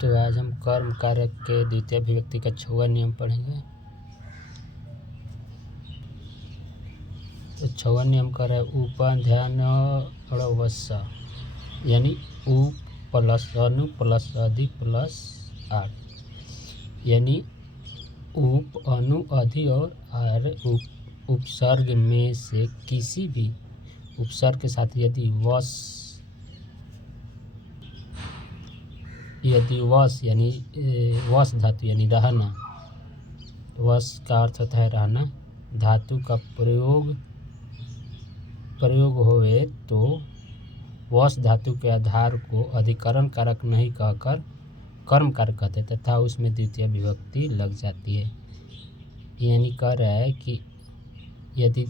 तो आज हम कर्म कारक के द्वितीय अभिव्यक्ति का 6वां नियम पढ़ेंगे। तो 6वां नियम कह रहा है उपाध्यान अड़वस्सा, यानी उ प्लस अनु प्लस अधि प्लस आर, यानी उप अनु अधि और आर उपसर्ग में से किसी भी उपसर्ग के साथ यदि वश यानी वश धातु यानी रहना, वश का अर्थ होता है रहना, धातु का प्रयोग होवे तो वश धातु के आधार को अधिकरण कारक नहीं कहकर कर्म कारक कहते तथा उसमें द्वितीय विभक्ति लग जाती है। यानी कह रहा है कि यदि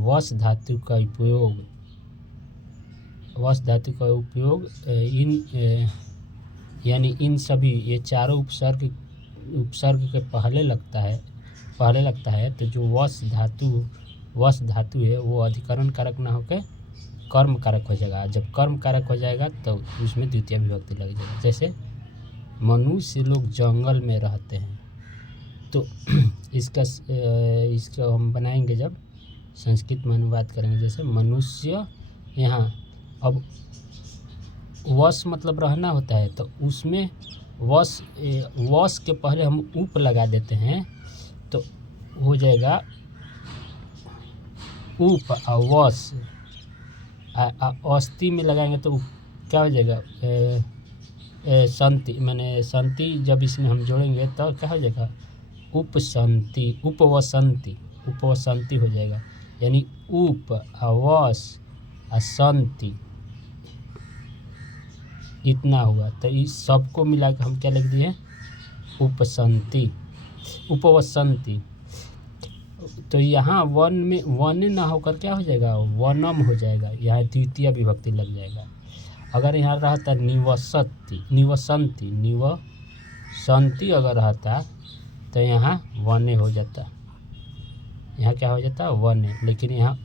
वश धातु का उपयोग यानी इन सभी ये चारों उपसर्ग के पहले लगता है तो जो वश धातु है वो अधिकरण कारक ना होकर कर्म कारक हो जाएगा। जब कर्म कारक हो जाएगा तो उसमें द्वितीय विभक्ति लग जाएगी। जैसे मनुष्य लोग जंगल में रहते हैं, तो इसका हम बनाएंगे जब संस्कृत में अनुवाद करेंगे। जैसे मनुष्य, यहाँ अब वश मतलब रहना होता है, तो उसमें वश के पहले हम उप लगा देते हैं तो हो जाएगा उप और वश। अस्थि में लगाएंगे तो क्या हो जाएगा संति, माने संति जब इसमें हम जोड़ेंगे तो क्या हो जाएगा उपवसंति हो जाएगा। यानी उप वश असंति इतना हुआ, तो इस सबको मिला के हम क्या लिख दिए उपवसंति। तो यहाँ वन में वन ना होकर क्या हो जाएगा वनम हो जाएगा, यहाँ द्वितीय विभक्ति लग जाएगा। अगर यहाँ रहता निवसंति अगर रहता तो यहाँ वने हो जाता, यहाँ क्या हो जाता वने, लेकिन यहाँ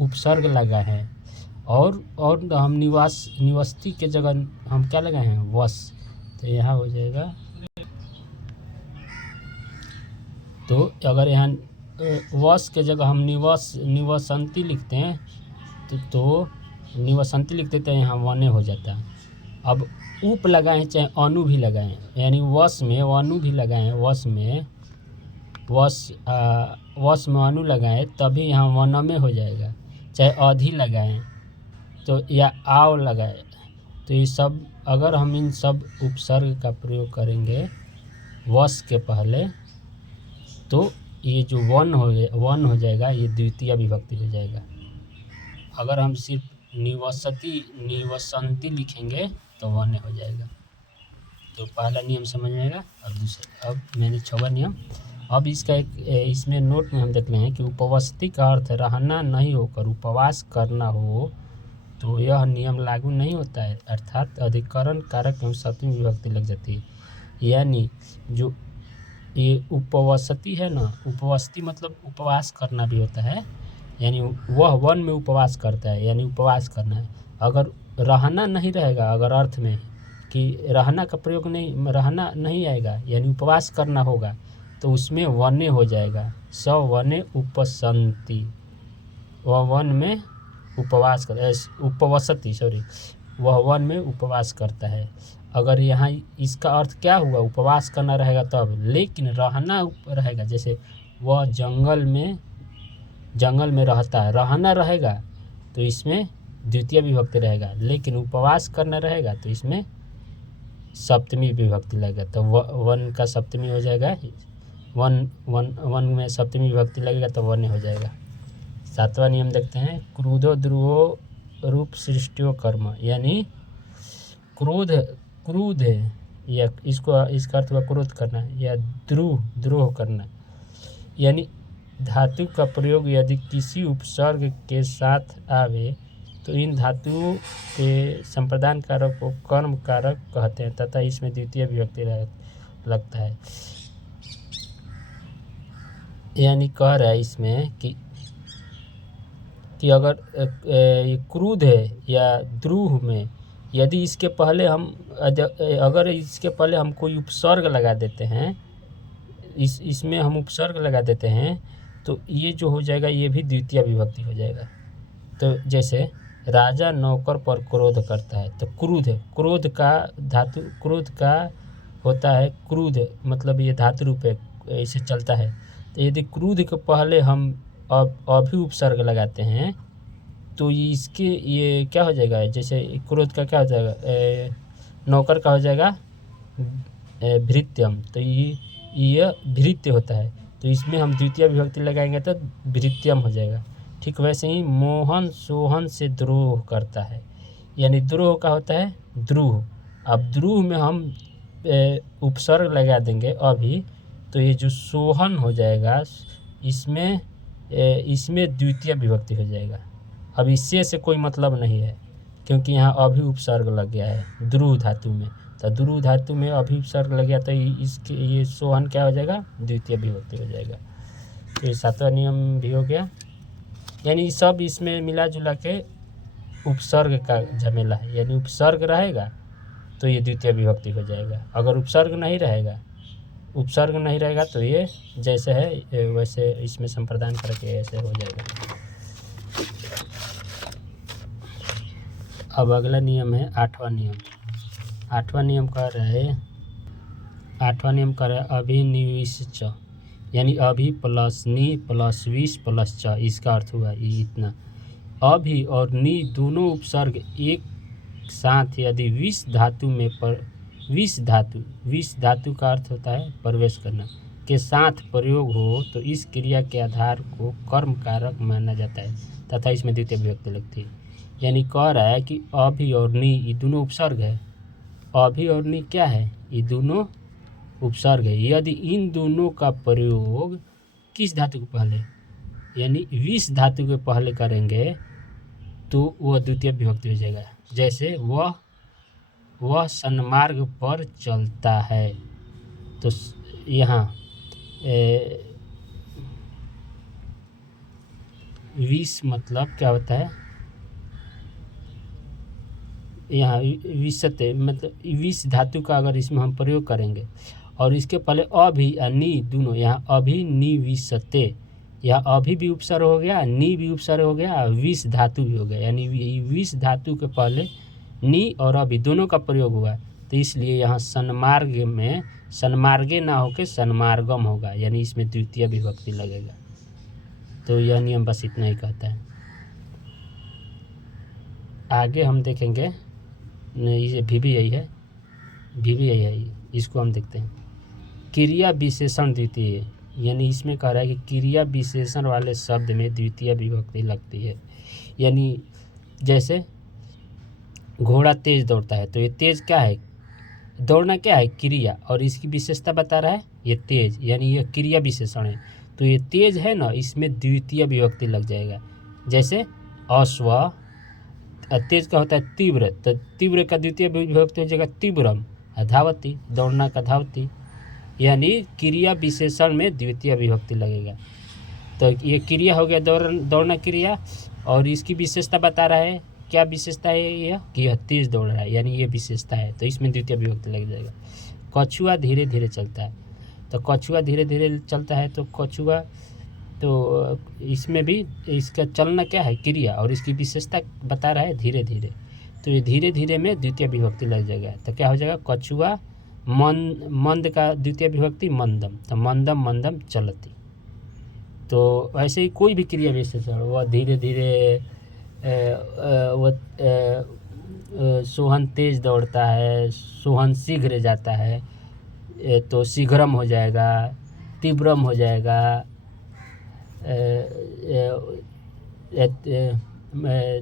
उपसर्ग लगा है और हम निवस्ती के जगह हम क्या लगाए हैं वश, तो यहाँ हो जाएगा। तो अगर यहाँ वश के जगह हम निवसंति लिखते हैं तो निवसंति लिखते तो यहाँ वने हो जाता। अब उप लगाएं चाहे अनु भी लगाएं, यानी वश में अनु भी लगाएं, वश में अनु लगाएं तभी यहाँ वन में हो जाएगा। चाहे अधि लगाएं तो या आव लगाएं, तो ये सब अगर हम इन सब उपसर्ग का प्रयोग करेंगे वश के पहले तो ये जो वन हो जाएगा, ये द्वितीय विभक्ति हो जाएगा। अगर हम सिर्फ निवसंति लिखेंगे तो वन हो जाएगा। तो पहला नियम समझ में आएगा। और दूसरा, अब मैंने 6वां नियम, अब इसका इसमें नोट में हम देख रहे हैं कि उपवस्थिति का अर्थ रहना नहीं होकर उपवास करना हो तो यह नियम लागू नहीं होता है, अर्थात अधिकरण कारक एवं सप्तमी विभक्ति लग जाती है। यानी जो ये उपवस्थिति है ना, उपवस्थिति मतलब उपवास करना भी होता है, यानी वह वन में उपवास करता है, यानी उपवास करना है। अगर रहना नहीं रहेगा, अगर अर्थ में कि रहना का प्रयोग रहना नहीं आएगा, यानी उपवास करना होगा, तो उसमें वने हो जाएगा। स वने उपसंति, वह वन में उपवास वह वन में उपवास करता है। अगर यहाँ इसका अर्थ क्या हुआ उपवास करना रहेगा तब, लेकिन रहना रहेगा, जैसे वह जंगल में रहता है, रहना रहेगा तो इसमें द्वितीय विभक्ति रहेगा, लेकिन उपवास करना रहेगा तो इसमें सप्तमी विभक्ति लगेगा। तो वन का सप्तमी हो जाएगा, वन में सप्तमी विभक्ति लगेगा तो वन हो जाएगा। 7वां नियम देखते हैं क्रोधो द्रुहो रूप सृष्टियो कर्म, यानी क्रोध है या इसका अर्थ हुआ क्रोध करना या द्रोह करना, यानी धातु का प्रयोग यदि किसी उपसर्ग के साथ आवे तो इन धातुओं के संप्रदान कारक को कर्म कारक कहते हैं तथा इसमें द्वितीय विभक्ति लगता है। यानी कह रहा है इसमें कि अगर क्रोध है या द्रोह में यदि इसके पहले हम अगर इसके पहले हम कोई उपसर्ग लगा देते हैं, इसमें हम उपसर्ग लगा देते हैं, तो ये जो हो जाएगा ये भी द्वितीय विभक्ति हो जाएगा। तो जैसे राजा नौकर पर क्रोध करता है, तो क्रोध का धातु, क्रोध का होता है क्रुद्ध, मतलब ये धातु रूप है, ऐसे चलता है। तो यदि क्रुद्ध के पहले हम अभी उपसर्ग लगाते हैं तो इसके ये क्या हो जाएगा, जैसे क्रोध का क्या हो जाएगा, नौकर का हो जाएगा भृत्यम, तो ये भृत्य होता है, तो इसमें हम द्वितीय विभक्ति लगाएंगे तो भृत्यम हो जाएगा। ठीक वैसे ही मोहन सोहन से द्रोह करता है, यानी द्रोह का होता है द्रूह। अब द्रूह में हम उपसर्ग लगा देंगे अभी, तो ये जो सोहन हो जाएगा इसमें द्वितीय विभक्ति हो जाएगा। अब इससे से कोई मतलब नहीं है, क्योंकि यहाँ अभी उपसर्ग लग गया है द्रुह धातु में, तो द्रुह धातु में अभी उपसर्ग लग गया, तो इसके ये सोहन क्या हो जाएगा, द्वितीय विभक्ति हो जाएगा। तो ये 7वां नियम भी हो गया। यानी सब इसमें मिला जुला के उपसर्ग का झमेला है, यानी उपसर्ग रहेगा तो ये द्वितीय विभक्ति हो जाएगा। अगर उपसर्ग नहीं रहेगा तो ये जैसे है वैसे इसमें संप्रदान करके ऐसे हो जाएगा। अब अगला नियम है 8वां नियम। 8वां नियम कह रहे अभिनिवेश, यानी अभी प्लस नि प्लस विश प्लस च, इसका अर्थ हुआ ये इतना। अभी और नि दोनों उपसर्ग एक साथ यदि विश धातु में विश धातु का अर्थ होता है प्रवेश करना, के साथ प्रयोग हो तो इस क्रिया के आधार को कर्म कारक माना जाता है तथा इसमें द्वितीय विभक्ति लगती है। यानी कह रहा है कि अभी और नि ये दोनों उपसर्ग है। अभी और नि क्या है, ये दोनों उपसर्ग है। यदि इन दोनों का प्रयोग किस धातु के पहले, यानी विश धातु के पहले करेंगे तो वह द्वितीय विभक्ति हो जाएगा। जैसे वह सन्मार्ग पर चलता है, तो यहाँ विश मतलब क्या होता है, यहाँ विशते मतलब विश धातु का अगर इसमें हम प्रयोग करेंगे और इसके पहले अभी और नि दोनों, यहाँ अभी नि विशते, यहाँ अभी भी उपसर्ग हो गया, नि भी उपसर्ग हो गया, विश धातु भी हो गया। यानी विश धातु के पहले नि और अभी दोनों का प्रयोग हुआ, तो इसलिए यहाँ सन्मार्ग में सन्मार्गे ना होके सन्मार्गम होगा, यानी इसमें द्वितीय विभक्ति लगेगा। तो यह नियम बस इतना ही कहता है। आगे हम देखेंगे, ये भी यही है, इसको हम देखते हैं। क्रिया विशेषण द्वितीय, यानी इसमें कह रहा है कि क्रिया विशेषण वाले शब्द में द्वितीय विभक्ति लगती है। यानी जैसे घोड़ा तेज दौड़ता है, तो ये तेज क्या है, दौड़ना क्या है क्रिया, और इसकी विशेषता बता रहा है ये तेज, यानी ये क्रिया विशेषण है। तो ये तेज है ना, इसमें द्वितीय विभक्ति लग जाएगा। जैसे अश्व, तेज का होता है तीव्र, तो तीव्र का द्वितीय विभक्ति हो जाएगा तीव्रम, धावती दौड़ना का धावती, यानी क्रिया विशेषण में द्वितीय विभक्ति लगेगा। तो ये क्रिया हो गया दौड़ना क्रिया, और इसकी विशेषता बता रहा है, क्या विशेषता है यह कि यह तेज दौड़ रहा है, यानी ये विशेषता है, तो इसमें द्वितीय विभक्ति लग जाएगा। कछुआ धीरे धीरे चलता है, तो कछुआ धीरे धीरे चलता है, तो कछुआ, तो इसमें भी इसका चलना क्या है क्रिया, और इसकी विशेषता बता रहा है धीरे धीरे, तो ये धीरे धीरे में द्वितीय विभक्ति लग जाएगा। तो क्या हो जाएगा, कछुआ मंद का द्वितीय विभक्ति मंदम, तो मंदम मंदम चलती। तो ऐसे ही कोई भी क्रिया विशेषण, वह धीरे धीरे, सोहन तेज दौड़ता है, सोहन शीघ्र जाता है, तो शीघ्रम हो जाएगा, तीव्रम हो जाएगा,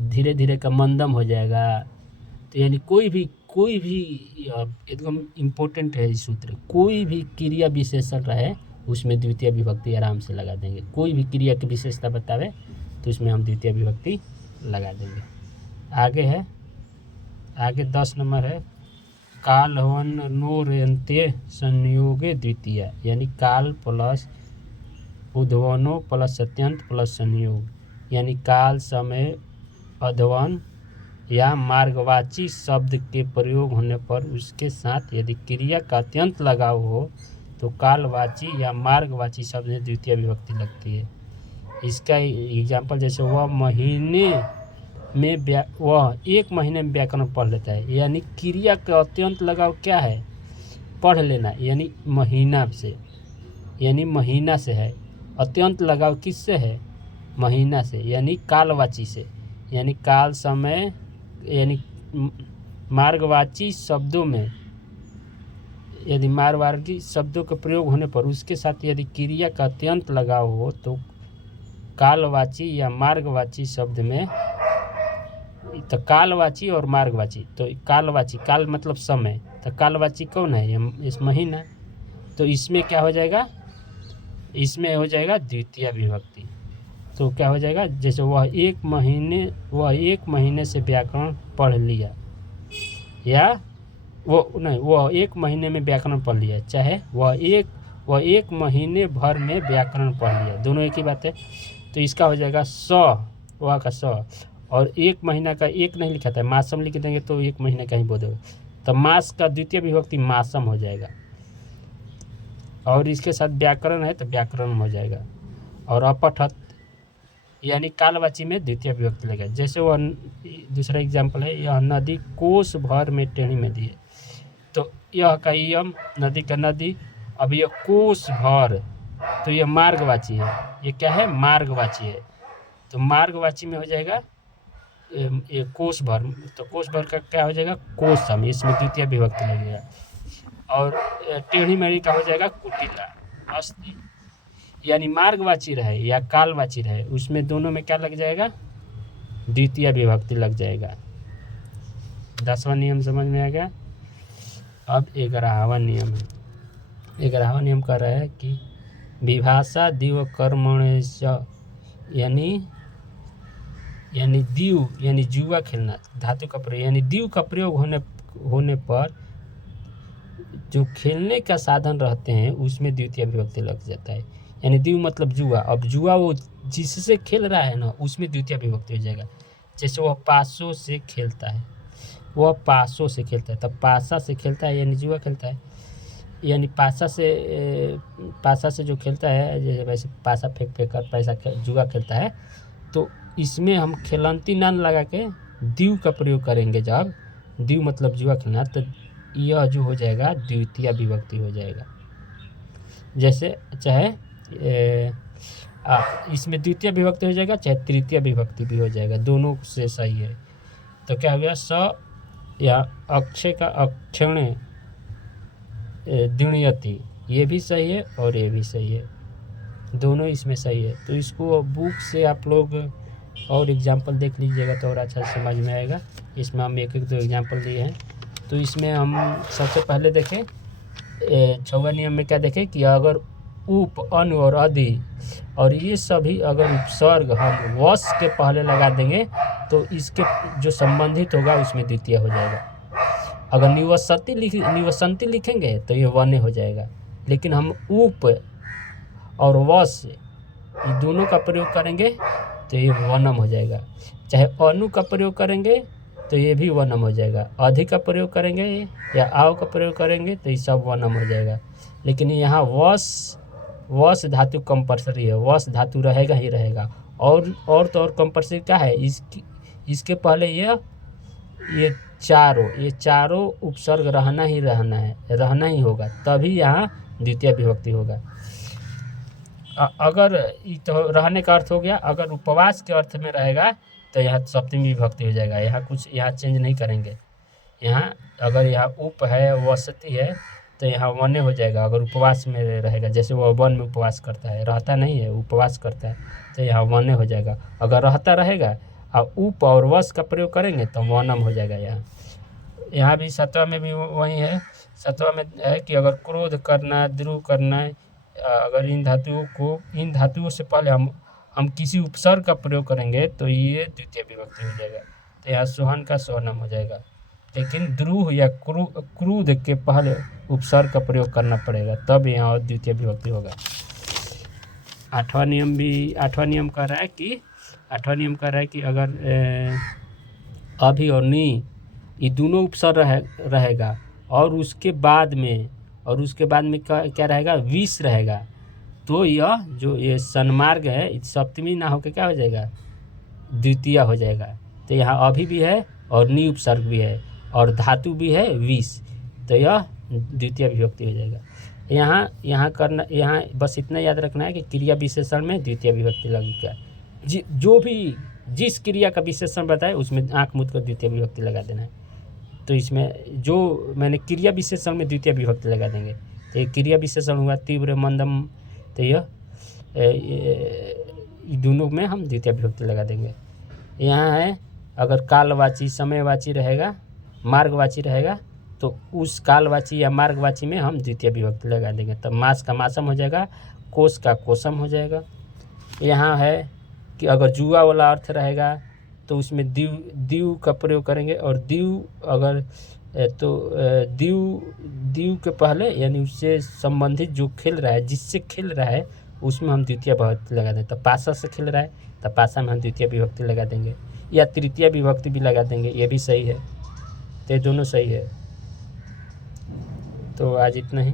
धीरे धीरे का मंदम हो जाएगा। तो यानी कोई भी एकदम इम्पोर्टेंट है इस सूत्र, कोई भी क्रिया विशेषण रहे उसमें द्वितीय विभक्ति आराम से लगा देंगे। कोई भी क्रिया की विशेषता बतावे तो उसमें हम द्वितीय विभक्ति लगा देंगे। आगे 10 नंबर है कालवन नोरेंते संयोगे द्वितीय, यानी काल प्लस उद्वनो प्लस अत्यंत प्लस संयोग, यानी काल समय अध्वन या मार्गवाची शब्द के प्रयोग होने पर उसके साथ यदि क्रिया का अत्यंत लगाव हो तो कालवाची या मार्गवाची शब्द में द्वितीय विभक्ति लगती है। इसका एग्जाम्पल जैसे वह एक महीने में व्याकरण पढ़ लेता है, यानी क्रिया का अत्यंत लगाव क्या है? पढ़ लेना, यानी महीना से, यानी महीना से है। अत्यंत लगाव किससे है? महीना से, यानी कालवाची से, यानी काल समय, यानी मार्गवाची शब्दों में यदि मार्गवाची शब्दों के प्रयोग होने पर उसके साथ यदि क्रिया का अत्यंत लगाव हो तो कालवाची या मार्गवाची शब्द में, तो कालवाची और मार्गवाची, तो कालवाची, काल मतलब समय, तो कालवाची कौन है? इस महीना, तो इसमें क्या हो जाएगा? इसमें हो जाएगा द्वितीय विभक्ति। तो क्या हो जाएगा? जैसे वह एक महीने से व्याकरण पढ़ लिया, या वह एक महीने में व्याकरण पढ़ लिया, चाहे वह एक महीने भर में व्याकरण पढ़ लिया, दोनों एक ही बात है। तो इसका हो जाएगा वह का और एक महीना का एक नहीं लिखा था, मासम लिख देंगे तो एक महीने का ही बोध होगा, तो मास का द्वितीय विभक्ति मासम हो जाएगा, और इसके साथ व्याकरण है तो व्याकरण हो जाएगा। और अपठत यानी कालवाची में द्वितीय विभक्ति लगेगा। जैसे वह दूसरा एग्जाम्पल है, यह नदी कोस भर में टेढ़ी में दी है, तो यह का यम नदी का नदी, अब यह कोस भर, तो यह मार्गवाची है, ये क्या है? मार्गवाची है। तो मार्गवाची में हो जाएगा ये कोस भर, तो कोस भर का क्या हो जाएगा? कोसम, इसमें द्वितीय विभक्ति लगेगा। और टेढ़ी मेढ़ी का हो जाएगा कुटिला अस्ति, यानी मार्गवाची रहे या कालवाची रहे, उसमें दोनों में क्या लग जाएगा? द्वितीय विभक्ति लग जाएगा। 10वां नियम समझ में आ गया। अब 11वां नियम है। 11वां नियम कह रहा है कि विभाषा दिव कर्मण्यश्च, यानी दिव यानी जुआ खेलना, धातु का प्रयोग, यानी दिव का प्रयोग होने पर जो खेलने का साधन रहते हैं उसमें द्वितीय विभक्ति लग जाता है। यानी दिव मतलब जुआ, अब जुआ वो जिससे खेल रहा है ना उसमें द्वितीय विभक्ति हो जाएगा। जैसे वह पासों से खेलता है, वह पासों से खेलता है, तब पासा से खेलता है यानी जुआ खेलता है, यानी पासा से जो खेलता है, जैसे वैसे पासा फेंक कर पैसा जुआ खेलता है, तो इसमें हम खेलंती नाम लगा के दिव का प्रयोग करेंगे। जब दिव मतलब जुआ खेलना, तो यह जो हो जाएगा द्वितीय विभक्ति हो जाएगा। जैसे चाहे इसमें द्वितीय विभक्ति हो जाएगा, चाहे तृतीय विभक्ति भी हो जाएगा, दोनों से सही है। तो क्या हो गया? स या अक्षय का अक्षण द्विणयति, ये भी सही है और ये भी सही है, दोनों इसमें सही है। तो इसको बुक से आप लोग और एग्जाम्पल देख लीजिएगा तो और अच्छा समझ में आएगा। इसमें हम एक दो एग्जाम्पल दिए हैं। तो इसमें हम सबसे पहले देखें 6वां नियम में क्या देखें कि अगर उप, अन और अधि और ये सभी अगर उपसर्ग हम वश के पहले लगा देंगे तो इसके जो संबंधित होगा उसमें द्वितीय हो जाएगा। अगर निवसंती लिखेंगे तो ये वने हो जाएगा, लेकिन हम उप और वश ये दोनों का प्रयोग करेंगे तो ये वनम हो जाएगा। चाहे अनु का प्रयोग करेंगे तो ये भी वनम हो जाएगा, अधि का प्रयोग करेंगे या आव का प्रयोग करेंगे तो ये सब वनम हो जाएगा। लेकिन यहाँ वश धातु कंपल्सरी है, वश धातु रहेगा ही रहेगा। और तो और कंपल्सरी क्या है? इसके पहले ये चारों उपसर्ग रहना ही होगा, तभी यहाँ द्वितीय विभक्ति होगा। अगर तो रहने का अर्थ हो गया, अगर उपवास के अर्थ में रहेगा तो यहाँ सप्तमी विभक्ति हो जाएगा। यहाँ चेंज नहीं करेंगे। यहाँ अगर यहाँ उप है, वसती है, तो यहाँ वने हो जाएगा। अगर उपवास में रहेगा, जैसे वह वन में उपवास करता है, रहता नहीं है, उपवास करता है, तो यहाँ वने हो जाएगा। अगर रहता रहेगा और उप और वश का प्रयोग करेंगे तो वनम हो जाएगा। यहाँ भी 7वां में भी वही है। 7वां में है कि अगर क्रोध करना, द्रोह करना, अगर इन धातुओं से पहले हम किसी उपसर्ग का प्रयोग करेंगे तो ये द्वितीय विभक्ति हो जाएगा। तो यहाँ सोहन का सोहनम हो जाएगा, लेकिन द्रोह या क्रोध के पहले उपसर्ग का प्रयोग करना पड़ेगा, तब यहाँ द्वितीय विभक्ति होगा। 8वां नियम कह रहा है कि अगर अभी और नी ये दोनों उपसर्ग रहेगा। और उसके बाद में क्या रहेगा, विष रहेगा। तो यह जो ये सन्मार्ग है सप्तमी ना होकर क्या हो जाएगा, द्वितीय हो जाएगा। तो यहाँ अभी भी है और नी उपसर्ग भी है और धातु भी है विष, तो यह द्वितीय विभक्ति हो जाएगा। यहाँ बस इतना याद रखना है कि क्रिया विशेषण में द्वितीय विभक्ति लगेगा। जो भी जिस क्रिया का विशेषण बताए उसमें आँख मूंद कर द्वितीय विभक्ति लगा देना है। तो इसमें जो मैंने क्रिया विशेषण में द्वितीय विभक्ति लगा देंगे। तो ये क्रिया विशेषण हुआ तीव्र, मंदम, तो यह दोनों में हम द्वितीय विभक्ति लगा देंगे। यहाँ है अगर कालवाची, समयवाची रहेगा, मार्गवाची रहेगा तो उस कालवाची या मार्गवाची में हम द्वितीय विभक्ति लगा देंगे। तब मास का मासम हो जाएगा, कोस का कोसम हो जाएगा। यहाँ है कि अगर जुआ वाला अर्थ रहेगा तो उसमें दीव का प्रयोग करेंगे। और दीव अगर तो दीव के पहले यानी उससे संबंधित जो खेल रहा है, जिससे खेल रहा है उसमें हम द्वितीय विभक्ति लगा देंगे। तो पासा से खेल रहा है तो पासा में हम द्वितीय विभक्ति लगा देंगे या तृतीय विभक्ति भी लगा देंगे, ये भी सही है। तो ये दोनों सही है। तो आज इतना ही।